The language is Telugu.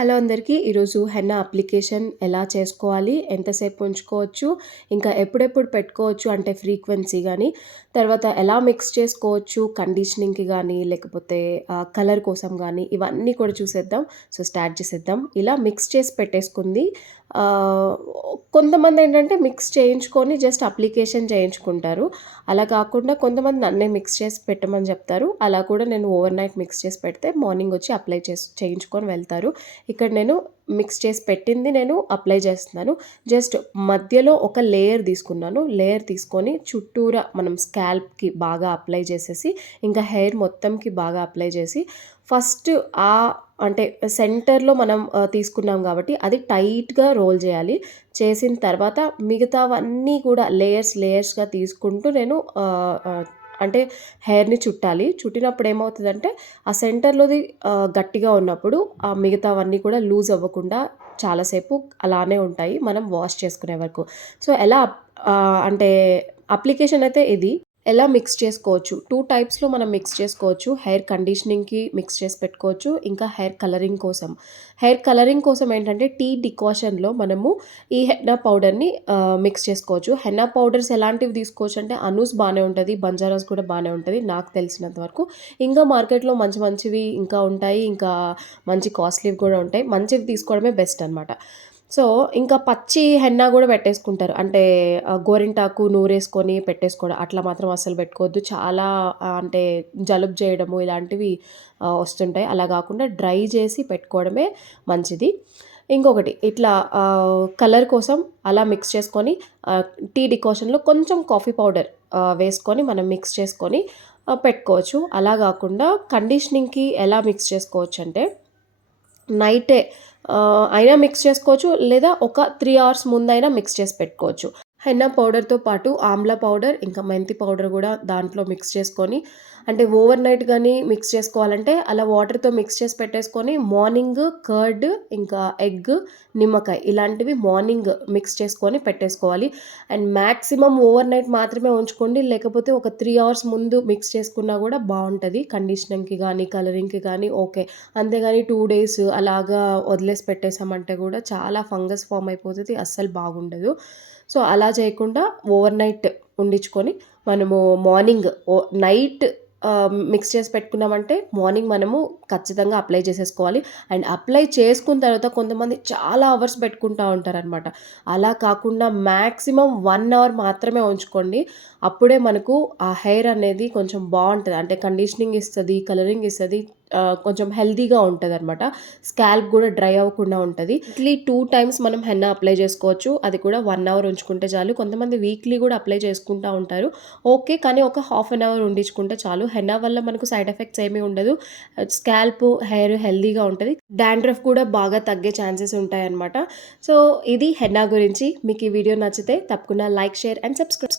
హలో అందరికీ. ఈరోజు హెన్నా అప్లికేషన్ ఎలా చేసుకోవాలి, ఎంతసేపు ఉంచుకోవచ్చు, ఇంకా ఎప్పుడెప్పుడు పెట్టుకోవచ్చు అంటే ఫ్రీక్వెన్సీ గానీ, తర్వాత ఎలా మిక్స్ చేసుకోవచ్చు కండిషనింగ్‌కి గానీ, లేకపోతే కలర్ కోసం గానీ, ఇవన్నీ కూడా చూసేద్దాం. సో, స్టార్ట్ చేసేద్దాం. ఇలా మిక్స్ చేసి పెట్టేసుకుంది. ఆహ్, కొంతమందేంటంటే మిక్స్ చేయించుకొని జస్ట్ అప్లికేషన్ చేయించుకుంటారు. అలా కాకుండా కొంతమంది నన్నే మిక్స్ చేసి పెట్టమని చెప్తారు. అలా కూడా నేను ఓవర్ నైట్ మిక్స్ చేసి పెడితే మార్నింగ్ వచ్చి అప్లై చేయించుకొని వెళ్తారు. ఇక్కడ నేను మిక్స్ చేసి పెట్టింది నేను అప్లై చేస్తున్నాను. జస్ట్ మధ్యలో ఒక లేయర్ తీసుకున్నాను. లేయర్ తీసుకొని చుట్టూరా మనం స్కాల్ప్‌కి బాగా అప్లై చేసేసి, ఇంకా హెయిర్ మొత్తంకి బాగా అప్లై చేసి, ఫస్ట్ అంటే సెంటర్‌లో మనం తీసుకున్నాం కాబట్టి అది టైట్‌గా రోల్ చేయాలి. చేసిన తర్వాత మిగతావన్నీ కూడా లేయర్స్‌గా తీసుకుంటూ నేను అంటే హెయిర్‌ని చుట్టాలి. చుట్టినప్పుడు ఏమవుతదంటే ఆ సెంటర్‌లోది గట్టిగా ఉన్నప్పుడు ఆ మిగతావన్నీ కూడా లూజ్ అవ్వకుండా చాలాసేపు అలానే ఉంటాయి మనం వాష్ చేసుకునే వరకు. సో, ఎలా అంటే అప్లికేషన్ అయితే ఇది. ఎలా మిక్స్ చేసుకోవచ్చు. 2 టైప్స్‌లో మనం మిక్స్ చేసుకోవచ్చు. హెయిర్ కండిషనింగ్‌కి మిక్స్ చేసి పెట్టుకోవచ్చు. ఇంకా హెయిర్ కలరింగ్ కోసం. హెయిర్ కలరింగ్ కోసం ఏంటంటే టీ డికాషన్‌లో మనము ఈ హెన్నా పౌడర్‌ని మిక్స్ చేసుకోవచ్చు. హెన్నా పౌడర్స్ ఎలాంటివి తీసుకోవచ్చు అంటే అనూస్ బానే ఉంటది. బంజారాస్ కూడా బానే ఉంటది నాకు తెలిసినంత వరకు. ఇంకా మార్కెట్‌లో మంచి మంచివి ఇంకా ఉంటాయి. ఇంకా మంచి కాస్ట్‌లీవి కూడా ఉంటాయి. మంచివి తీసుకోవడమే బెస్ట్ అనమాట. సో, ఇంకా పచ్చి హెన్నా గూడా పెట్టేసుకుంటారు. అంటే గోరింటాకు నూరేసుకొని పెట్టేసుకోవడం. అట్లా మాత్రం అస్సలు పెట్టుకోవద్దు. చాలా అంటే జలుబు చేయడము ఇలాంటివి వస్తుంటాయి. అలా గాకుండా డ్రై చేసి పెట్టుకోవడమే మంచిది. ఇంకొకటి ఇట్లా కలర్ కోసం అలా మిక్స్ చేసుకొని టీ డికాషన్‌లో కొంచెం కాఫీ పౌడర్ వేసుకొని మనం మిక్స్ చేసుకొని పెట్టుకోవచ్చు. అలా గాకుండా కండిషనింగ్‌కి ఎలా మిక్స్ చేసుకోవచ్చంటే నైటే అయినా మిక్స్ చేసుకోవచ్చు. లేదా ఒక 3 అవర్స్ ముందైనా మిక్స్ చేసి పెట్టుకోవచ్చు. హెన్నా పౌడర్‌తో పాటు ఆమ్లా పౌడర్, ఇంకా మెంతి పౌడర్ గూడా దాంట్లో మిక్స్ చేసుకొని అంటే ఓవర్ నైట్ గానీ మిక్స్ చేసుకోవాలంటే అలా వాటర్‌తో మిక్స్ చేసి పెట్టేసుకొని మార్నింగ్ కర్డ్, ఇంకా ఎగ్, నిమ్మకాయ ఇలాంటివి మార్నింగ్ మిక్స్ చేసుకొని పెట్టేసుకోవాలి. అండ్ మాక్సిమం ఓవర్ నైట్ మాత్రమే ఉంచుకోండి. లేకపోతే ఒక 3 అవర్స్ ముందు మిక్స్ చేసుకున్నా గూడా బావుంటది. కండిషనింగ్‌కి గానీ, కలరింగ్‌కి గానీ ఓకే. అంతేగాని 2 డేస్ అలాగా వదిలేసి పెట్టేసామంటే గూడా చాలా ఫంగస్ ఫార్మ్ అయిపోతది. అస్సలు బాగుండదు. సో, అలా చేయకుండా ఓవర్ నైట్ ఉండించుకొని మనము మార్నింగ్ నైట్ మిక్స్ చేసి పెట్టుకున్నామంటే మార్నింగ్ మనము ఖచ్చితంగా అప్లై చేసేసుకోవాలి. అండ్ అప్లై చేసుకున్న తర్వాత కొంతమంది చాలా అవర్స్ పెట్టుకుంటా ఉంటారనమాట. అలా కాకుండా మాక్సిమం 1 అవర్ మాత్రమే ఉంచుకోండి. అప్పుడే మనకు ఆ హెయిర్ అనేది కొంచెం బావుంటది. అంటే కండిషనింగ్ ఇస్తది, కలరింగ్ ఇస్తది. కొంచెం హెల్తీగా ఉంటదనమాట. స్కాల్ప్ గూడా డ్రై అవ్వకుండా ఉంటది. వీక్లీ 2 టైమ్స్ మనం హెన్నా అప్లై చేసుకోవచ్చు. అది కూడా 1 అవర్ ఉంచుకుంటే చాలు. కొంతమంది వీక్లీ గూడా అప్లై చేసుకుంటా ఉంటారు. ఓకే. కానీ ఒక హాఫ్ అన్ అవర్ ఉండించుకుంటే చాలు. హెన్నా వల్ల మనకు సైడ్ ఎఫెక్ట్స్ ఏమీ ఉండదు. స్కాల్ప్, హెయిర్ హెల్తీగా ఉంటది. డాండ్రఫ్ కూడా బాగా తగ్గే ఛాన్సెస్ ఉంటాయన్నమాట. సో, ఇది హెన్నా గురించి. మీకు ఈ వీడియో నచ్చితే తప్పకుండా లైక్, షేర్ అండ్ సబ్స్క్రైబ్.